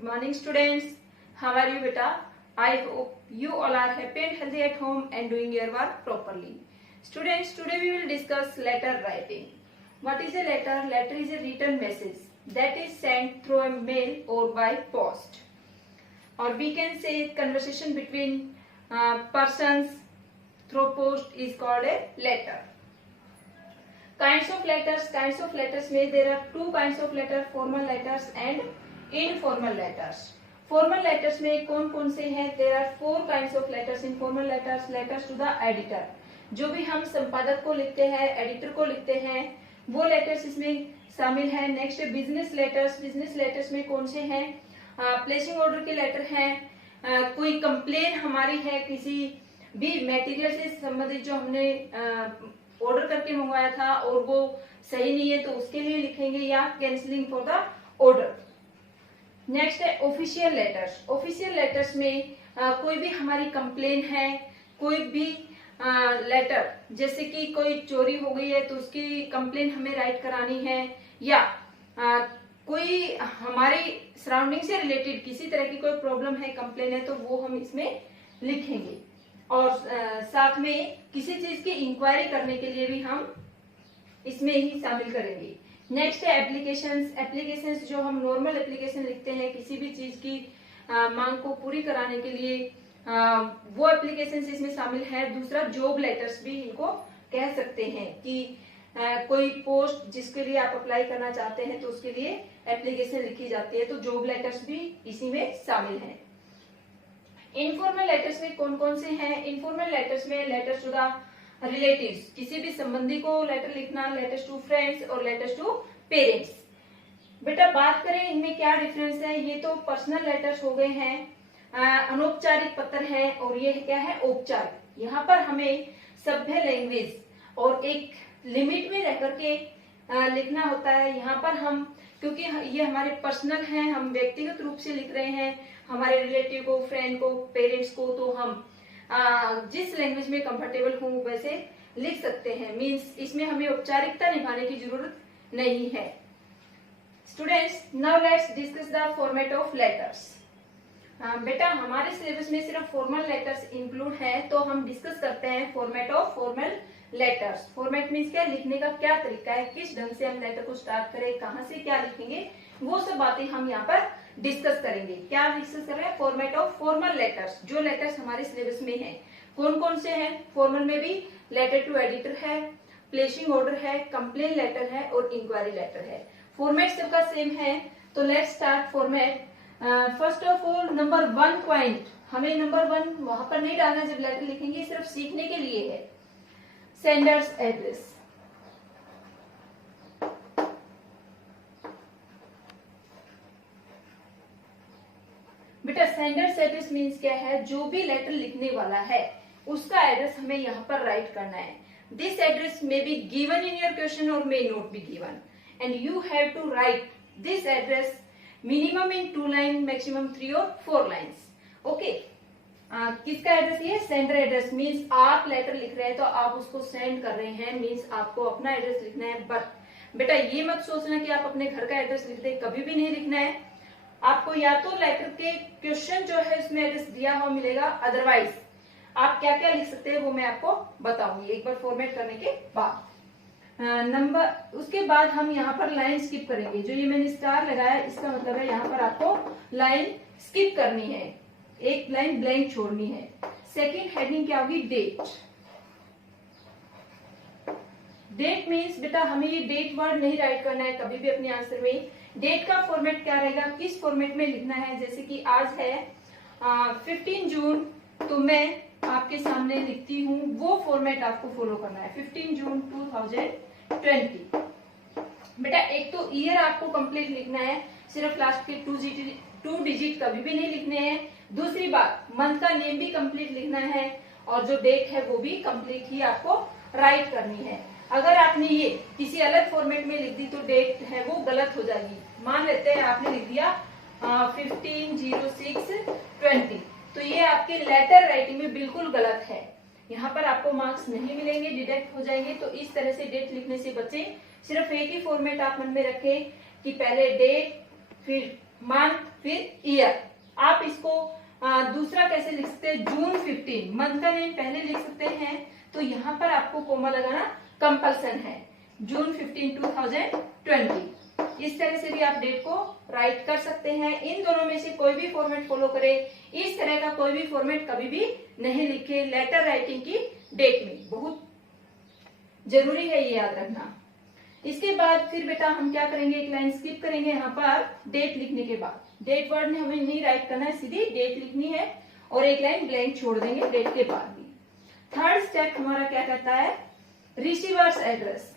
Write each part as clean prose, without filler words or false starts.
Good morning, students. How are you, beta? I hope you all are happy and healthy at home and doing your work properly. Students, today we will discuss letter writing. What is a letter? Letter is a written message that is sent through a mail or by post. Or we can say conversation between persons through post is called a letter. Kinds of letters में there are two kinds of letter, formal letters and informal letters. Formal letters में कौन कौन से हैं? There are four kinds of letters in formal letters. Letters to the editor, जो भी हम संपादक को लिखते हैं, एडिटर को लिखते हैं, वो लेटर्स इसमें शामिल है. Next business letters. Business letters में कौन से हैं? प्लेसिंग ऑर्डर के लेटर हैं, कोई कंप्लेन हमारी है किसी भी मटेरियल से संबंधित जो हमने ऑर्डर करके मंगवाया था और वो सही नहीं है तो उसके लिए लिखेंगे, या cancelling for the order. Next है ऑफिशियल लेटर्स. ऑफिशियल लेटर्स में कोई भी हमारी कंप्लेन है, कोई भी लेटर जैसे कि कोई चोरी हो गई है तो उसकी कंप्लेन हमें राइट करानी है, या कोई हमारी सराउंडिंग से रिलेटेड किसी तरह की कोई प्रॉब्लम है, कंप्लेन है, तो वो हम इसमें लिखेंगे. और साथ में किसी चीज की इंक्वायरी करने के लिए भी हम इसमें ही शामिल करेंगे. नेक्स्ट है एप्लीकेशंस. एप्लीकेशंस जो हम नॉर्मल एप्लीकेशन लिखते हैं किसी भी चीज की मांग को पूरी कराने के लिए, वो एप्लीकेशंस इसमें शामिल है. दूसरा जॉब लेटर्स भी इनको कह सकते हैं कि कोई पोस्ट जिसके लिए आप अप्लाई करना चाहते हैं तो उसके लिए एप्लीकेशन लिखी जाती है, तो जॉब लेटर्स भी इसी में शामिल है. इनफॉर्मल लेटर्स में कौन कौन से हैं? इनफॉर्मल लेटर्स में लेटर्स टू द रिलेटिव्स, किसी भी संबंधी को लेटर लिखना, लेटर्स टू फ्रेंड्स और लेटर्स टू पेरेंट्स. बेटा बात करें इनमें क्या डिफरेंस है. ये तो पर्सनल लेटर्स हो गए हैं, अनौपचारिक पत्र हैं, और ये क्या है? औपचारिक. यहाँ पर हमें सभ्य लैंग्वेज और एक लिमिट में रह करके लिखना होता है. यहाँ पर हम, क्योंकि ये हमारे पर्सनल हैं, हम व्यक्तिगत रूप से लिख रहे हैं हमारे रिलेटिव को, फ्रेंड को, पेरेंट्स को, तो हम जिस लैंग्वेज में कंफर्टेबल हूँ वैसे लिख सकते हैं. मींस इसमें हमें औपचारिकता निभाने की जरूरत नहीं है. Students, now let's discuss the format of letters. बेटा हमारे सिलेबस में सिर्फ फॉर्मल लेटर्स इंक्लूड है, तो हम डिस्कस करते हैं format of formal letters. Format means क्या, लिखने का क्या तरीका है, किस ढंग से हम लेटर को स्टार्ट करें, कहां से क्या लिखेंगे, वो सब बातें हम यहाँ पर डिस्कस करेंगे. क्या डिस्कस कर रहे हैं? Format of formal letters. जो लेटर्स हमारे सिलेबस में हैं कौन कौन से हैं? फॉर्मल में भी लेटर टू एडिटर है, प्लेसिंग ऑर्डर है, कंप्लेन लेटर है और इंक्वायरी लेटर है. फॉर्मेट सबका सेम है, तो let's start format. First of all number 1 point, हमें नंबर 1 वहां पर नहीं डालना जब लेटर लिखेंगे, सिर्फ सीखने के लिए है. Sender's address. बेटा सेंडर्स एड्रेस मीन्स क्या है? जो भी लेटर लिखने वाला है उसका एड्रेस हमें यहाँ पर राइट करना है. This address may be given in your question और may not be given, and you have to write this address minimum in 2 line, maximum 3 और 4 लाइन्स. ओके. किसका एड्रेस? ये सेंडर एड्रेस. मीन्स आप लेटर लिख रहे हैं तो आप उसको सेंड कर रहे हैं, मीन्स आपको अपना एड्रेस लिखना है. बट बेटा ये मत सोचना कि आप अपने घर का एड्रेस लिख दे, कभी भी नहीं लिखना है. आपको या तो लेटर के क्वेश्चन जो है उसमें एड्रेस दिया हुआ मिलेगा, अदरवाइज आप क्या क्या लिख सकते हैं वो मैं आपको बताऊंगी एक बार फॉर्मेट करने के बाद. नंबर, उसके बाद हम यहाँ पर लाइन स्किप करेंगे. जो ये मैंने स्टार लगाया इसका मतलब है यहाँ पर आपको लाइन स्किप करनी है, एक लाइन ब्लैंक छोड़नी है. सेकंड हेडिंग क्या होगी? डेट. डेट मीन्स बेटा हमें ये डेट वर्ड नहीं राइट करना है कभी भी अपने आंसर में. डेट का फॉर्मेट क्या रहेगा, किस फॉर्मेट में लिखना है? जैसे कि आज है 15 जून, तो मैं आपके सामने लिखती हूँ, वो फॉर्मेट आपको फॉलो करना है. 15 जून 2020. बेटा एक तो ईयर आपको कंप्लीट लिखना है, सिर्फ लास्ट के 2 डिजिट कभी भी नहीं लिखने हैं. दूसरी बात, मंथ का नेम भी कंप्लीट लिखना है, और जो डेट है वो भी कंप्लीट ही आपको राइट करनी है. अगर आपने ये किसी अलग फॉर्मेट में लिख दी तो डेट है वो गलत हो जाएगी. मान लेते हैं आपने लिख दिया 15/06/20, तो ये आपके लेटर राइटिंग में बिल्कुल गलत है. यहाँ पर आपको मार्क्स नहीं मिलेंगे, डिडक्ट हो जाएंगे. तो इस तरह से डेट लिखने से बचें. सिर्फ एक ही फॉर्मेट आप मन में रखें कि पहले डेट, फिर मंथ फिर ईयर। आप इसको दूसरा कैसे लिख सकते हैं, जून 15, मंथ का नेम पहले लिख सकते हैं, तो यहाँ पर आपको कोमा लगाना कंपल्सन है, जून 15, 2020। इस तरह से भी आप डेट को राइट कर सकते हैं। इन दोनों में से कोई भी फॉर्मेट फॉलो करें, इस तरह का कोई भी फॉर्मेट कभी भी नहीं लिखे लेटर राइटिंग की डेट में, बहुत जरूरी है ये याद रखना। इसके बाद फिर बेटा हम क्या करेंगे, एक लाइन स्किप करेंगे यहाँ पर डेट लिखने के बाद। डेट वर्ड हमें नहीं राइट करना है, सीधी डेट लिखनी है और एक लाइन ब्लैंक छोड़ देंगे डेट के बाद भी। थर्ड स्टेप हमारा क्या कहता है, receiver's address.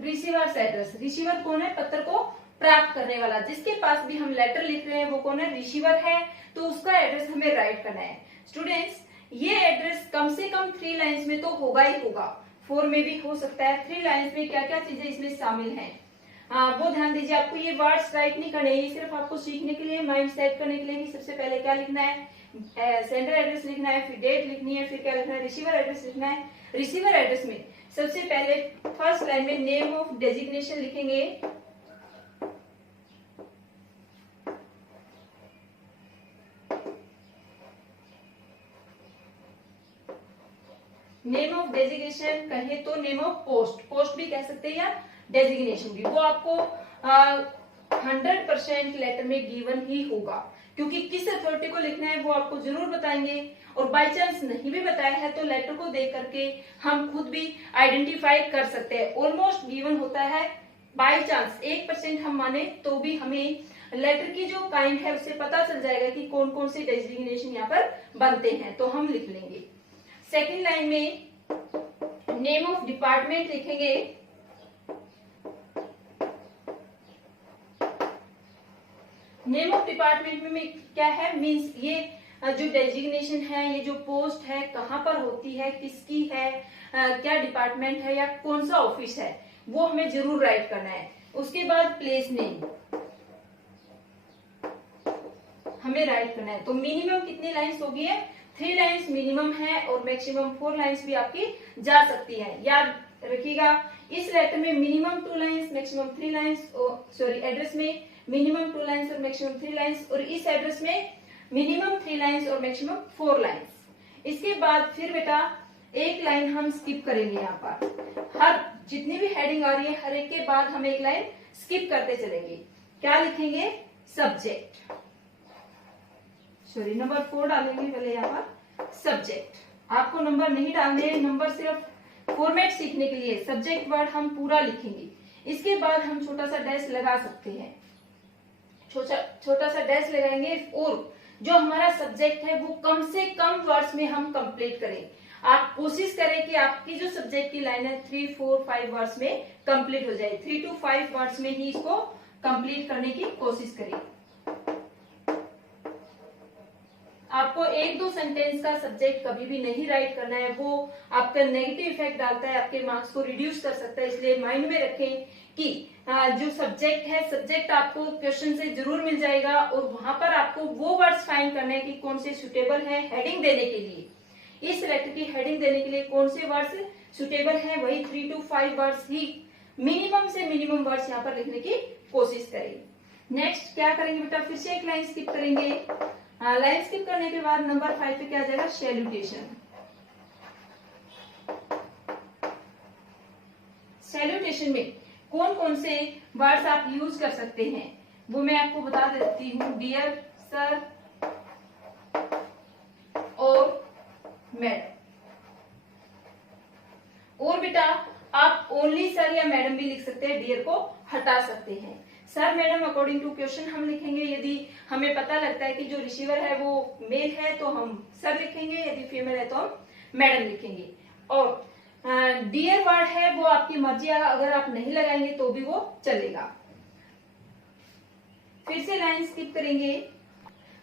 Receiver's address, receiver कौन है, पत्र को प्राप्त करने वाला, जिसके पास भी हम लेटर लिख रहे हैं वो कौन है, रिसीवर है, तो उसका एड्रेस हमें राइट करना है। स्टूडेंट्स ये एड्रेस कम से कम 3 लाइंस में तो होगा ही होगा, 4 में भी हो सकता है। 3 लाइंस में क्या क्या चीजें इसमें शामिल हैं वो ध्यान दीजिए। आपको ये वर्ड्स राइट नहीं करने, ये सिर्फ आपको सीखने के लिए, माइंड सेट करने के लिए कि सबसे पहले क्या लिखना है, सेंडर एड्रेस लिखना है, फिर डेट लिखनी है, फिर क्या लिखना है, रिसीवर एड्रेस लिखना है। रिसीवर एड्रेस में सबसे पहले फर्स्ट लाइन में नेम ऑफ डेजिग्नेशन लिखेंगे, नेम ऑफ डेजिग्नेशन कहे तो नेम ऑफ पोस्ट, पोस्ट भी कह सकते हैं या डेजिग्नेशन भी, वो आपको 100% लेटर में गिवन ही होगा, क्योंकि किस अथॉरिटी को लिखना है वो आपको जरूर बताएंगे। और बाय चांस नहीं भी बताया है तो लेटर को देख करके हम खुद भी आइडेंटिफाई कर सकते हैं, ऑलमोस्ट गिवन होता है। बाय चांस 1% हम माने तो भी हमें लेटर की जो काइंड है उससे पता चल जाएगा कि कौन कौन से डेजिग्नेशन यहाँ पर बनते हैं, तो हम लिख लेंगे। सेकेंड लाइन में नेम ऑफ डिपार्टमेंट लिखेंगे, नेम ऑफ डिपार्टमेंट में क्या है, मींस ये जो डेजिग्नेशन है, ये जो पोस्ट है कहाँ पर होती है, किसकी है, क्या डिपार्टमेंट है या कौन सा ऑफिस है, वो हमें जरूर राइट करना है। उसके बाद प्लेस नेम हमें राइट करना है। तो मिनिमम कितनी लाइंस होगी है, 3 लाइंस मिनिमम है और मैक्सिमम 4 लाइंस भी आपकी जा सकती है। याद रखिएगा इस लेटर में minimum 2 lines maximum 3 lines, sorry address में मिनिमम 2 लाइंस और मैक्सिमम 3 लाइंस, और इस एड्रेस में मिनिमम 3 लाइंस और मैक्सिमम 4 लाइंस। इसके बाद फिर बेटा एक लाइन हम स्किप करेंगे, यहाँ पर हर जितनी भी हेडिंग आ रही है हर एक के बाद हम एक लाइन स्किप करते चलेंगे। क्या लिखेंगे, सब्जेक्ट, सॉरी नंबर 4 डालेंगे पहले यहाँ पर सब्जेक्ट। आपको नंबर नहीं डालने, नंबर सिर्फ फॉर्मेट सीखने के लिए। सब्जेक्ट वर्ड हम पूरा लिखेंगे, इसके बाद हम छोटा सा डैश लगा सकते हैं, छोटा सा डैश लगाएंगे और जो हमारा सब्जेक्ट है वो कम से कम वर्ड्स में हम कंप्लीट करें। आप कोशिश करें कि आपकी जो सब्जेक्ट की लाइन है 3, 4, 5 वर्ड्स में कंप्लीट हो जाए। 3 to 5 वर्ड्स में ही इसको कंप्लीट करने की कोशिश करें। आपको 1-2 सेंटेंस का सब्जेक्ट कभी भी नहीं राइट करना है, वो आपका नेगेटिव इफेक्ट डालता है, आपके मार्क्स को रिड्यूस कर सकता है। इसलिए माइंड में रखें कि जो सब्जेक्ट है, सब्जेक्ट आपको क्वेश्चन से जरूर मिल जाएगा और वहां पर आपको वो वर्ड्स फाइंड करने हैं कि कौन से सुटेबल है हेडिंग देने के लिए। इस लेटर की हेडिंग देने के लिए कौन से वर्ड्स सुटेबल है, वही 3 to 5 वर्ड्स ही मिनिमम से मिनिमम वर्ड्स यहाँ पर लिखने की कोशिश करें। नेक्स्ट क्या करेंगे बेटा, फिर से एक लाइन स्किप करेंगे। लाइन स्किप करने के बाद नंबर 5 पे क्या आ जाएगा, सैल्यूटेशन। सैल्यूटेशन में कौन कौन से वर्ड्स आप यूज कर सकते हैं वो मैं आपको बता देती हूँ। डियर सर और मैडम, और बेटा आप ओनली सर या मैडम भी लिख सकते हैं, डियर को हटा सकते हैं। Sir madam according to question हम लिखेंगे, यदि हमें पता लगता है कि जो रिसीवर है वो मेल है तो हम सर लिखेंगे, यदि फीमेल है तो हम मैडम लिखेंगे। और डियर वर्ड है वो आपकी मर्जी, अगर आप नहीं लगाएंगे तो भी वो चलेगा। फिर से लाइन स्किप करेंगे।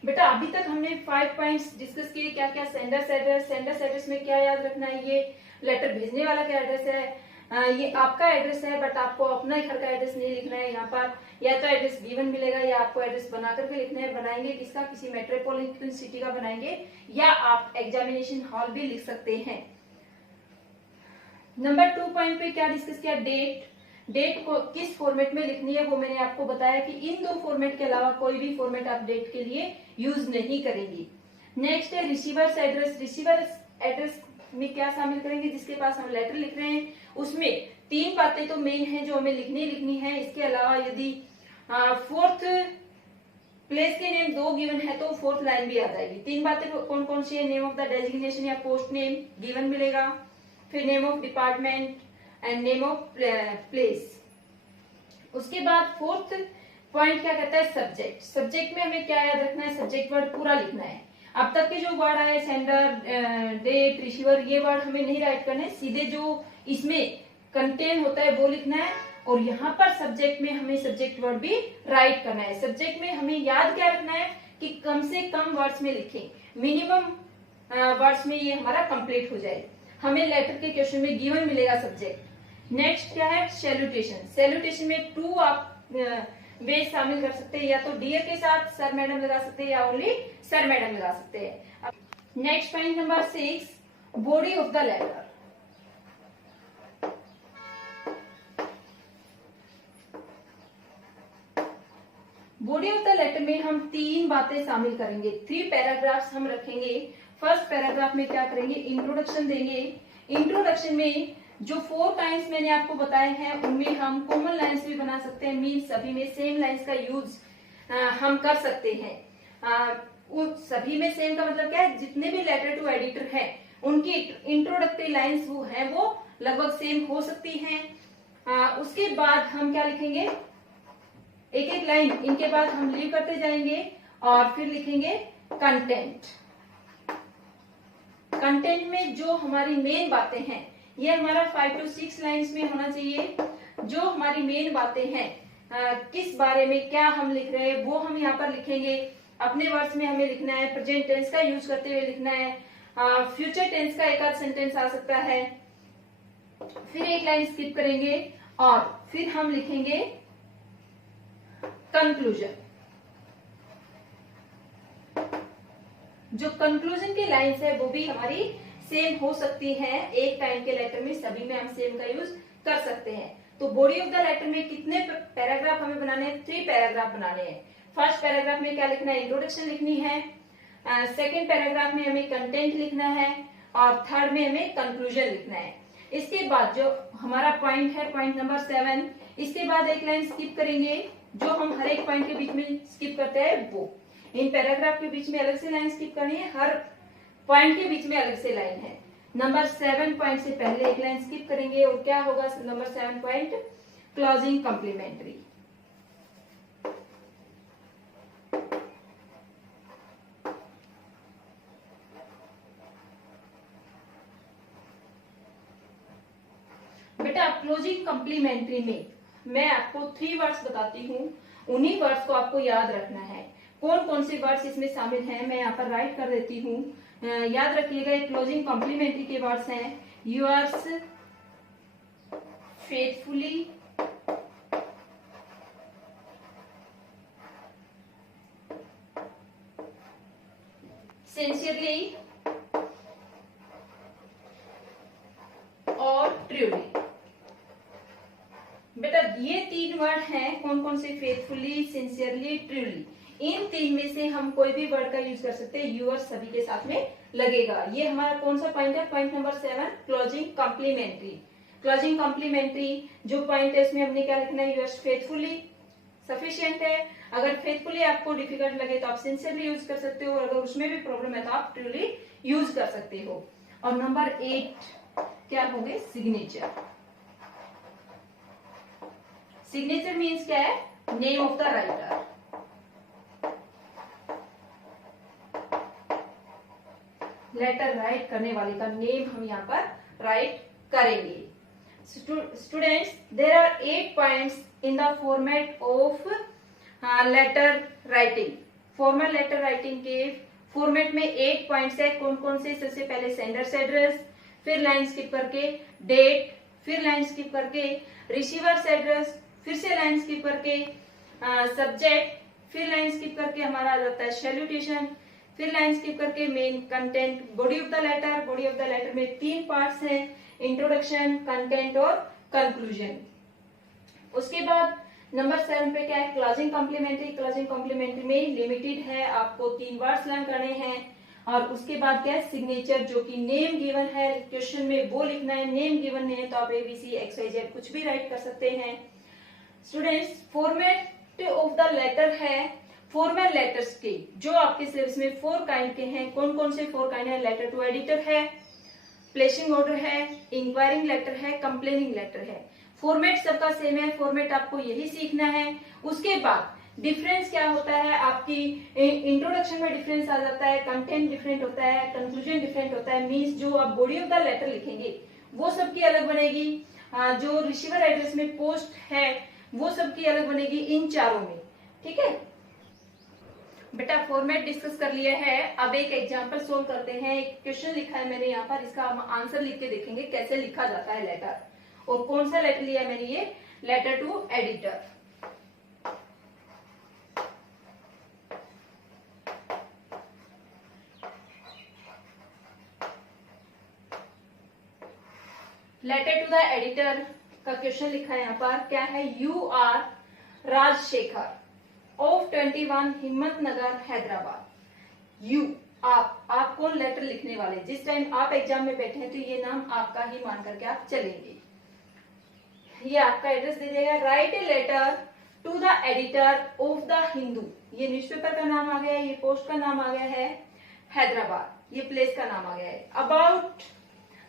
बेटा अभी तक हमने 5 पॉइंट्स डिस्कस किए, क्या क्या, सेंडर्स एड्रेस, सेंडर्स एड्रेस में क्या याद रखना है, ये लेटर भेजने वाला का एड्रेस है, ये आपका एड्रेस है बट आपको अपना घर का एड्रेस नहीं लिखना है। यहाँ पर या तो एड्रेस गिवन मिलेगा या आपको एड्रेस बना करके लिखना है। बनाएंगे किसका, किसी मेट्रोपॉलिटन सिटी का बनाएंगे या आप एग्जामिनेशन हॉल भी लिख सकते हैं। नंबर 2 पॉइंट पे क्या डिस्कस किया, डेट को किस फॉर्मेट में लिखनी है वो मैंने आपको बताया कि इन दो फॉर्मेट के अलावा कोई भी फॉर्मेट आप डेट के लिए यूज नहीं करेंगे। नेक्स्ट है रिसीवर्स एड्रेस। रिसीवर्स एड्रेस में क्या शामिल करेंगे, जिसके पास हम लेटर लिख रहे हैं उसमें 3 बातें तो मेन है जो हमें लिखनी है। इसके अलावा यदि फोर्थ प्लेस के नेम 2 गिवन है तो 4th लाइन भी आ जाएगी। 3 बातें कौन कौन सी है, नेम ऑफ द डेजिग्नेशन या पोस्ट नेम गिवन मिलेगा, फिर name of department and name of place. उसके बाद 4th पॉइंट क्या कहता है, सब्जेक्ट। सब्जेक्ट में हमें क्या याद रखना है, सब्जेक्ट वर्ड पूरा लिखना है। अब तक के जो वर्ड आए सेंडर, डेट, रिसीवर, ये वर्ड हमें नहीं राइट करने, सीधे जो इसमें कंटेन होता है वो लिखना है। और यहाँ पर सब्जेक्ट में हमें सब्जेक्ट वर्ड भी राइट करना है। सब्जेक्ट में हमें याद क्या रखना है कि कम से कम वर्ड्स में लिखें, मिनिमम वर्ड्स में ये हमारा कंप्लीट हो जाए। हमें लेटर के क्वेश्चन में गिवन मिलेगा सब्जेक्ट। नेक्स्ट क्या है, सैल्यूटेशन। सैल्यूटेशन में 2 आप वे शामिल कर सकते हैं, या तो डियर के साथ सर मैडम लगा सकते हैं या ओनली सर मैडम लगा सकते हैं। Next point number 6, body of the letter. Body of the letter में हम 3 बातें शामिल करेंगे, 3 पैराग्राफ्स हम रखेंगे। फर्स्ट पैराग्राफ में क्या करेंगे, इंट्रोडक्शन देंगे। इंट्रोडक्शन में जो 4 लाइन्स मैंने आपको बताए हैं उनमें हम कॉमन लाइन्स भी बना सकते हैं, मीन सभी में सेम लाइन्स का यूज हम कर सकते हैं। उन सभी में सेम का मतलब क्या है, जितने भी लेटर टू एडिटर हैं उनकी इंट्रोडक्टरी लाइन्स वो हैं वो लगभग सेम हो सकती हैं। उसके बाद हम क्या लिखेंगे, एक एक लाइन इनके बाद हम लीव करते जाएंगे और फिर लिखेंगे कंटेंट। कंटेंट में जो हमारी मेन बातें हैं, ये हमारा 5 to 6 लाइन्स में होना चाहिए। जो हमारी मेन बातें हैं, किस बारे में क्या हम लिख रहे हैं वो हम यहाँ पर लिखेंगे। अपने वर्ड्स में हमें लिखना है, प्रेजेंट टेंस का यूज करते हुए लिखना है, फ्यूचर टेंस का एक आध सेंटेंस आ सकता है। फिर एक लाइन स्किप करेंगे और फिर हम लिखेंगे कंक्लूजन। जो कंक्लूजन की लाइन्स है वो भी हमारी सेम हो सकती है। एक टाइम के लेटर में सभी में हम सेम का यूज कर सकते हैं। तो बॉडी ऑफ द लेटर में कितने पैराग्राफ हमें बनाने हैं, 3 पैराग्राफ बनाने हैं। फर्स्ट पैराग्राफ में क्या लिखना है, इंट्रोडक्शन लिखनी है। सेकेंड पैराग्राफ में हमें कंटेंट लिखना है और थर्ड में हमें कंक्लूजन लिखना है। इसके बाद जो हमारा पॉइंट है, पॉइंट नंबर 7, इसके बाद एक लाइन स्किप करेंगे। जो हम हर एक पॉइंट के बीच में स्किप करते हैं वो इन पैराग्राफ के बीच में अलग से लाइन स्किप करनी है, हर पॉइंट के बीच में अलग से लाइन है। नंबर 7 पॉइंट से पहले एक लाइन स्किप करेंगे और क्या होगा नंबर 7 पॉइंट, क्लोजिंग कॉम्प्लीमेंट्री। बेटा क्लोजिंग कॉम्प्लीमेंट्री में मैं आपको 3 वर्ड्स बताती हूँ, उन्हीं वर्ड्स को आपको याद रखना है। कौन कौन से वर्ड्स इसमें शामिल हैं मैं यहाँ पर राइट कर देती हूँ। याद रखिएगा, क्लोजिंग कॉम्प्लीमेंट्री के वर्ड्स हैं yours faithfully, sincerely और ट्रूली। बेटा ये 3 वर्ड हैं, कौन कौन से, फेथफुली, सिंसियरली, ट्रूली। इन 3 में से हम कोई भी वर्ड का यूज कर सकते हैं, यूअर सभी के साथ में लगेगा। ये हमारा कौन सा पॉइंट है, point number 7, closing complimentary. Closing complimentary जो पॉइंट है इसमें हमने क्या लिखना है, यूअर्स फेथफुली सफिशिएंट है। अगर फेथफुली आपको डिफिकल्ट लगे तो आप सिंसियरली यूज कर सकते हो, और अगर उसमें भी प्रॉब्लम है तो आप ट्रूली यूज कर सकते हो। और नंबर 8 क्या होंगे, सिग्नेचर। सिग्नेचर मीन्स क्या है, name of the writer. Letter write करने वाले का नेम हम यहाँ पर राइट करेंगे। Students, there are 8 points in the format of letter writing. Formal letter writing के फॉर्मेट में 8 पॉइंट्स है। कौन कौन से, सबसे पहले सेंडर्स एड्रेस, फिर लाइन स्किप करके डेट, फिर लाइन स्किप करके रिसीवर्स एड्रेस, फिर से लाइन स्किप करके सब्जेक्ट, फिर लाइन स्किप करके हमारा आ जाता है सैल्यूटेशन, फिर लाइन स्किप करके main content, body of the letter. Body of the letter में 3 पार्ट्स हैं, इंट्रोडक्शन, कंटेंट और कंक्लूजन। उसके बाद नंबर 7 पे क्या है, क्लोजिंग कॉम्प्लीमेंट्री। क्लोजिंग कॉम्प्लीमेंट्री में लिमिटेड है, आपको 3 वर्ड्स लर्न करने हैं। और उसके बाद क्या है, सिग्नेचर, जो कि नेम गिवन है क्वेश्चन में वो लिखना है। नेम गिवन नहीं है तो आप ABC XYZ कुछ भी राइट कर सकते हैं। Students, format of the letter है फॉर्मल लेटर्स के, जो आपके सिलेबस में 4 काइंड के हैं। कौन कौन से 4 काइंड है, लेटर टू एडिटर है, प्लेसिंग ऑर्डर है, इंक्वायरिंग लेटर है, कंप्लेनिंग लेटर है। फॉर्मेट सबका सेम है, फॉर्मेट आपको यही सीखना है। उसके बाद डिफरेंस क्या होता है, आपकी इंट्रोडक्शन में डिफरेंस आ जाता है, कंटेंट डिफरेंट होता है, कंक्लूजन डिफरेंट होता है। मींस जो आप बॉडी ऑफ द लेटर लिखेंगे वो सबकी अलग बनेगी। जो रिसीवर एड्रेस में पोस्ट है वो सबकी अलग बनेगी इन चारों में। ठीक है बेटा, फॉर्मेट डिस्कस कर लिया है। अब एक एग्जांपल सोल्व करते हैं। एक क्वेश्चन लिखा है मैंने यहाँ पर, इसका हम आंसर लिख के देखेंगे कैसे लिखा जाता है लेटर। और कौन सा लेटर लिया मैंने, ये letter to editor. Letter to the editor का क्वेश्चन लिखा है यहाँ पर, क्या है, यू आर राजशेखर ऑफ 21 हिम्मत नगर हैदराबाद। यू, आप कौन लेटर लिखने वाले, जिस टाइम आप एग्जाम में बैठे हैं तो ये नाम आपका ही मान करके आप चलेंगे। ये आपका एड्रेस दे देगा। Write a letter to the editor of the Hindu, ये न्यूज़पेपर का नाम आ गया है, ये पोस्ट का नाम आ गया है हैदराबाद, ये प्लेस का नाम आ गया है। About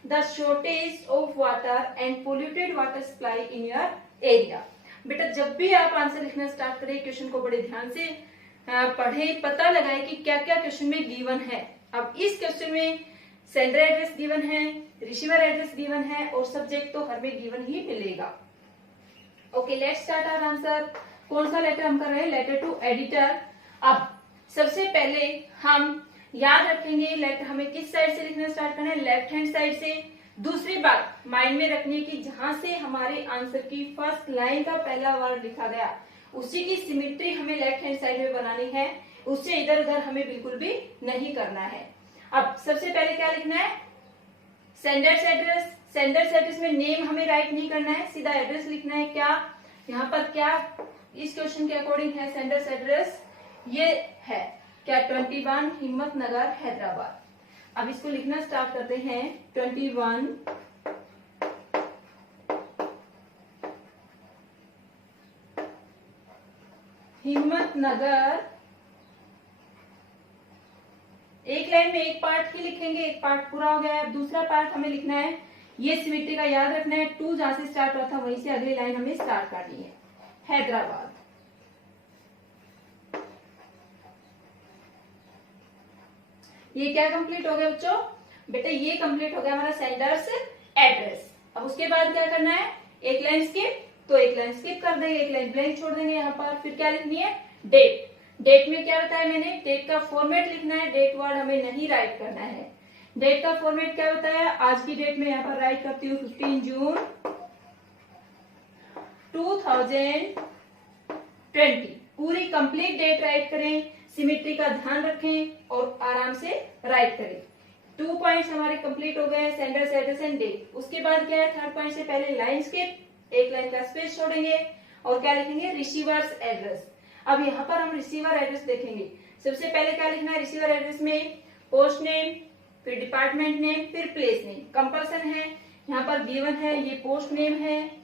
the shortage of water and polluted water supply in your area. बेटा, जब भी आप आंसर लिखना स्टार्ट करें, क्वेश्चन को बड़े ध्यान से पढ़े, पता लगाए कि क्या क्या क्वेश्चन में गिवन है। अब इस क्वेश्चन में सेंडर एड्रेस गिवन है, रिसीवर एड्रेस गिवन है और सब्जेक्ट तो हर में गिवन ही मिलेगा। Okay, let's start our answer. कौन सा लेटर हम कर रहे हैं, लेटर टू एडिटर। अब सबसे पहले हम याद रखेंगे लेटर हमें किस साइड से लिखना स्टार्ट करना है, लेफ्ट हैंड साइड से। दूसरी बात माइंड में रखनी है कि जहां से हमारे आंसर की फर्स्ट लाइन का पहला वर्ड लिखा गया उसी की सिमेट्री हमें लेफ्ट हैंड साइड में बनानी है, उससे इधर उधर हमें बिल्कुल भी नहीं करना है। अब सबसे पहले क्या लिखना है, सेंडर्स एड्रेस। सेंडर्स एड्रेस में नेम हमें राइट नहीं करना है, सीधा एड्रेस लिखना है। क्या यहाँ पर क्या इस क्वेश्चन के अकॉर्डिंग है, सेंडर्स एड्रेस ये है क्या, 21 हिम्मत नगर हैदराबाद। अब इसको लिखना स्टार्ट करते हैं। 21 हिम्मत नगर, एक लाइन में एक पार्ट ही लिखेंगे, एक पार्ट पूरा हो गया है। दूसरा पार्ट हमें लिखना है, ये सिमेट्री का याद रखना है, 2 जहां से स्टार्ट हुआ था वहीं से अगली लाइन हमें स्टार्ट करनी है, हैदराबाद। ये क्या कंप्लीट हो गया बच्चों, बेटा ये कंप्लीट हो गया हमारा सेंडर्स एड्रेस। अब उसके बाद क्या करना है, एक लाइन स्किप, तो एक लाइन स्किप कर देंगे, एक लाइन ब्लैंक छोड़ देंगे। यहाँ पर फिर क्या लिखनी है, डेट। डेट में क्या बताया मैंने, डेट का फॉर्मेट लिखना है, डेट वर्ड हमें नहीं राइट करना है। डेट का फॉर्मेट क्या होता है, आज की डेट में यहाँ पर राइट करती हूँ 15 जून 2020। पूरी कंप्लीट डेट राइट करें, सिमेट्री का ध्यान रखें और आराम से राइट करें। 2 पॉइंट्स हमारे कंप्लीट हो गए, सेंडर्स एड्रेस एंड डेट। उसके बाद क्या है, थर्ड पॉइंट से पहले लाइन स्किप, एक लाइन का स्पेस छोड़ेंगे और क्या लिखेंगे, रिसीवर्स एड्रेस। अब यहाँ पर हम रिसीवर एड्रेस देखेंगे। सबसे पहले क्या लिखना है, रिसीवर एड्रेस में पोस्ट नेम, फिर डिपार्टमेंट नेम, फिर प्लेस नेम। कंपल्सन है, यहाँ पर गिवन है, ये पोस्ट नेम है,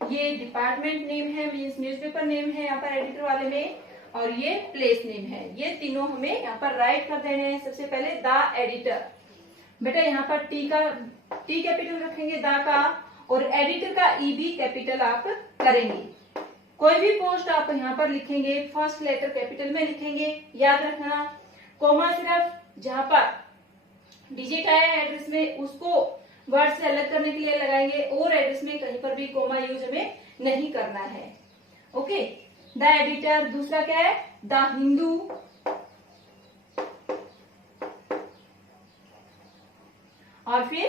ये डिपार्टमेंट नेम है, मीन्स न्यूज़पेपर नेम है यहाँ पर एडिटर वाले में, और ये प्लेस नेम है। ये तीनों हमें यहाँ पर राइट कर देने हैं। सबसे पहले द एडिटर, बेटा यहाँ पर टी कैपिटल रखेंगे द का, और एडिटर का ई भी कैपिटल आप करेंगे। कोई भी पोस्ट आप यहाँ पर लिखेंगे फर्स्ट लेटर कैपिटल में लिखेंगे, याद रखना। कोमा सिर्फ जहां पर डिजिट आया है एड्रेस में उसको वर्ड से अलग करने के लिए लगाएंगे, और एड्रेस में कहीं पर भी कोमा यूज हमें नहीं करना है। Okay, the editor. दूसरा क्या है, द हिंदू, और फिर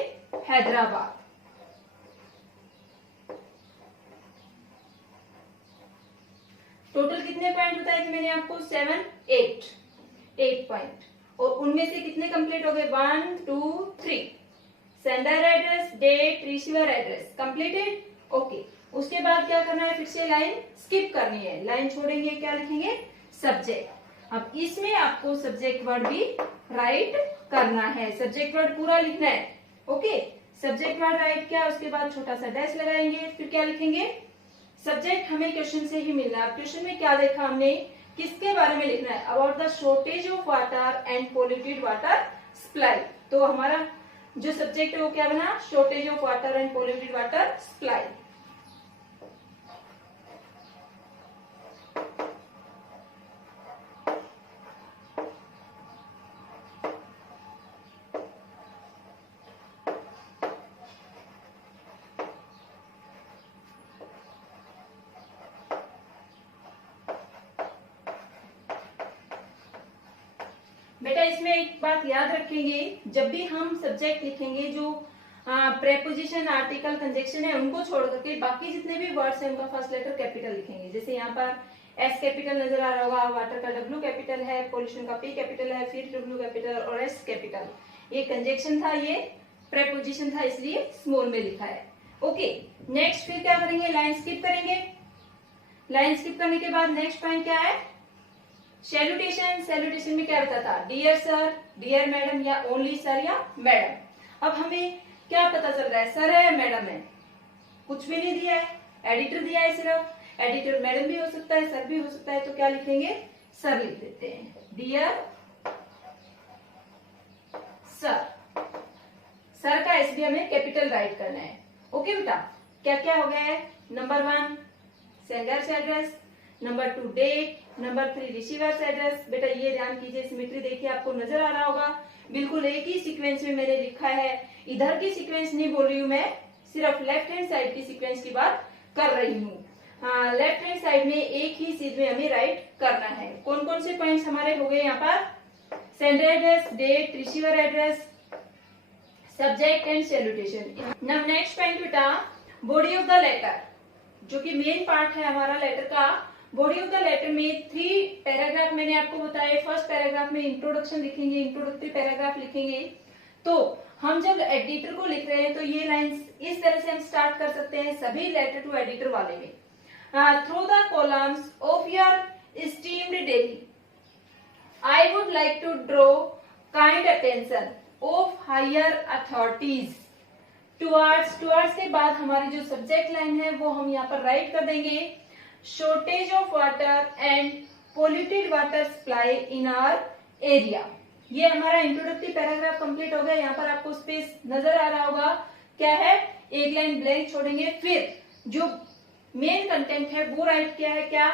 हैदराबाद। टोटल कितने पॉइंट बताए थे मैंने आपको, 7, 8 पॉइंट, और उनमें से कितने कंप्लीट हो गए, 1 2 3, sender address, date, receiver address. Completed? Okay. उसके बाद क्या करना है, फिर से लाइन स्किप करनी है, लाइन छोड़ेंगे, क्या लिखेंगे, सब्जेक्ट। अब इसमें आपको सब्जेक्ट वर्ड भी राइट करना है, सब्जेक्ट वर्ड पूरा लिखना है। ओके, सब्जेक्ट वर्ड राइट किया, उसके बाद छोटा सा डैश लगाएंगे, फिर क्या लिखेंगे, सब्जेक्ट हमें क्वेश्चन से ही मिलना है। क्वेश्चन में क्या देखा हमने, किसके बारे में लिखना है, about the shortage of water and polluted water supply. तो हमारा जो सब्जेक्ट है वो क्या बना, shortage of water and polluted water supply. बेटा इसमें एक बात याद रखेंगे, जब भी हम सब्जेक्ट लिखेंगे, जो प्रेपोजिशन, आर्टिकल, कंजक्शन है, उनको छोड़ करके बाकी जितने भी वर्ड्स हैं उनका फर्स्ट लेटर कैपिटल लिखेंगे। जैसे यहाँ पर एस कैपिटल नजर आ रहा होगा, वाटर का डब्ल्यू कैपिटल है, पोल्यूशन का पी कैपिटल है, फिर डब्ल्यू कैपिटल और एस कैपिटल। ये कंजक्शन था, ये प्रेपोजिशन था, इसलिए स्मॉल में लिखा है। ओके, नेक्स्ट फिर क्या करेंगे, लाइन स्किप करेंगे। लाइन स्किप करने के बाद नेक्स्ट पॉइंट क्या है, सैल्यूटेशन। सैल्यूटेशन में क्या रहता था, डियर सर, डियर मैडम, या ओनली सर या मैडम। अब हमें क्या पता चल रहा है, सर है या मैडम है, कुछ भी नहीं दिया है, एडिटर दिया है सिर्फ। एडिटर मैडम भी हो सकता है, सर भी हो सकता है, तो क्या लिखेंगे, सर लिख देते हैं, डियर सर। सर का एस भी हमें कैपिटल राइट करना है। ओके बेटा, क्या क्या हो गया है, number 1 sender's address, number 2 date, number 3 receiver's address. बेटा ये ध्यान कीजिए, सिमेट्री देखिए, आपको नजर आ रहा होगा, बिल्कुल एक ही सीक्वेंस में मैंने लिखा है। इधर की सीक्वेंस नहीं बोल रही हूँ मैं, सिर्फ लेफ्ट हैंड साइड की सीक्वेंस की बात कर रही हूँ। हाँ, लेफ्ट हैंड साइड में एक ही चीज में हमें राइट करना है। कौन कौन से पॉइंट्स हमारे हो गए यहाँ पर, sender address, date, receiver address, subject and salutation. Now next point बेटा, बॉडी ऑफ द लेटर, जो कि मेन पार्ट है हमारा लेटर का। बॉडी ऑफ द लेटर में 3 पैराग्राफ मैंने आपको बताया। फर्स्ट पैराग्राफ में इंट्रोडक्शन लिखेंगे, इंट्रोडक्टरी पैराग्राफ लिखेंगे। तो हम जब एडिटर को लिख रहे हैं तो ये लाइंस इस तरह से हम स्टार्ट कर सकते हैं, सभी लेटर टू एडिटर वाले में। Through the columns of your esteemed daily I would like to draw kind attention of higher authorities towards के बाद हमारी जो सब्जेक्ट लाइन है वो हम यहाँ पर राइट कर देंगे, shortage of water and polluted water supply in our area. ये हमारा इंट्रोडक्टरी पैराग्राफ कंप्लीट हो गया। यहाँ पर आपको स्पेस नजर आ रहा होगा, क्या है, एक लाइन ब्लैंक छोड़ेंगे, फिर जो मेन कंटेंट है वो राइट किया है, क्या,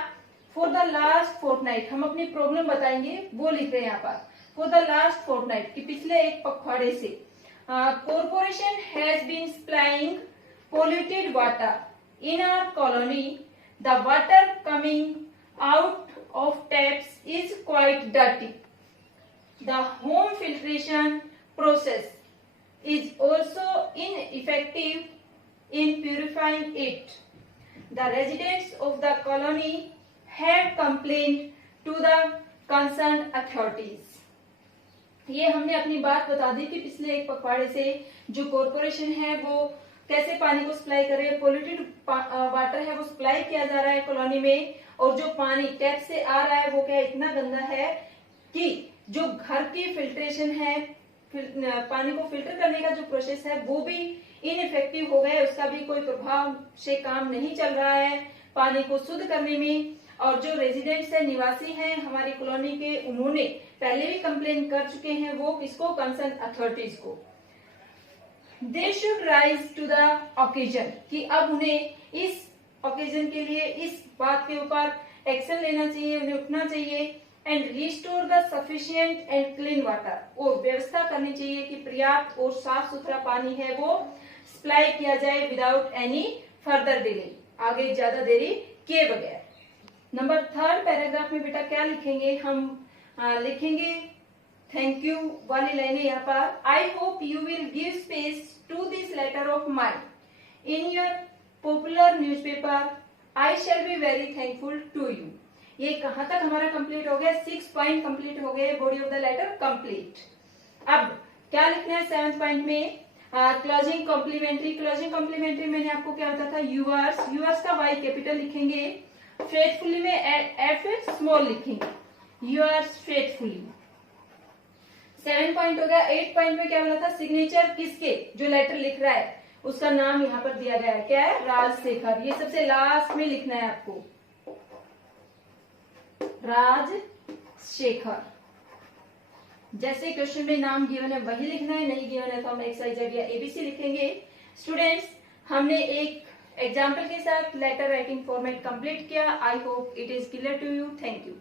फॉर द लास्ट फोर्टनाइट, हम अपनी प्रॉब्लम बताएंगे वो लिख रहे हैं यहाँ पर, फॉर द लास्ट फोर्टनाइट, कि पिछले एक पखवाड़े से corporation has been supplying polluted water in our colony. The water coming out of taps is quite dirty. The home filtration process is also ineffective in purifying it. The residents of the colony have complained to the concerned authorities. ये हमने अपनी बात बता दी थी पिछले एक पखवाड़े से, जो कॉर्पोरेशन है वो कैसे पानी को सप्लाई कर रही है, पोल्यूटेड वाटर है वो सप्लाई किया जा रहा है कॉलोनी में, और जो पानी टैप से आ रहा है वो क्या इतना गंदा है कि जो घर की फिल्ट्रेशन है, पानी को फिल्टर करने का जो प्रोसेस है वो भी इनइफेक्टिव हो गया, उसका भी कोई प्रभाव से काम नहीं चल रहा है पानी को शुद्ध करने में। और जो रेजिडेंट्स है, निवासी हैं हमारी कॉलोनी के, उन्होंने पहले भी कंप्लेन कर चुके हैं, वो किसको, कंसर्न अथॉरिटीज को। They should rise to the occasion, कि अब उन्हें इस ओकेजन के लिए, इस बात के ऊपर एक्शन लेना चाहिए, उन्हें उठना चाहिए। And restore the sufficient and clean water, और व्यवस्था करनी चाहिए कि पर्याप्त और साफ सुथरा पानी है वो सप्लाई किया जाए विदाउट एनी फर्दर डिले, आगे ज्यादा देरी किए बगैर। नंबर 3 पैराग्राफ में बेटा क्या लिखेंगे, हम लिखेंगे थैंक यू वाली लाइनें यहाँ पर, I hope you will give space to this letter of mine in your popular newspaper, I shall be very thankful to you. ये कहाँ तक हमारा कंप्लीट हो गया, 6 पॉइंट कंप्लीट हो गए, body of the letter complete. अब क्या लिखना है 7th पॉइंट में, क्लोजिंग कॉम्प्लीमेंट्री मैंने आपको क्या बताया था, यूअर्स का वाई कैपिटल लिखेंगे, फेथफुली में एफ स्मॉल लिखेंगे, यूअर्स फेथफुली। 7 पॉइंट हो गया। 8 पॉइंट में क्या बोला था, सिग्नेचर किसके, जो लेटर लिख रहा है उसका नाम यहाँ पर दिया गया है, क्या है, राजशेखर। ये सबसे लास्ट में लिखना है आपको, राजशेखर। जैसे क्वेश्चन में नाम गिवन है वही लिखना है, नहीं गिवन है तो हम XYZ या ABC लिखेंगे। स्टूडेंट्स, हमने एक एग्जाम्पल के साथ लेटर राइटिंग फॉर्मेट कंप्लीट किया। I hope it is clear to you. Thank you.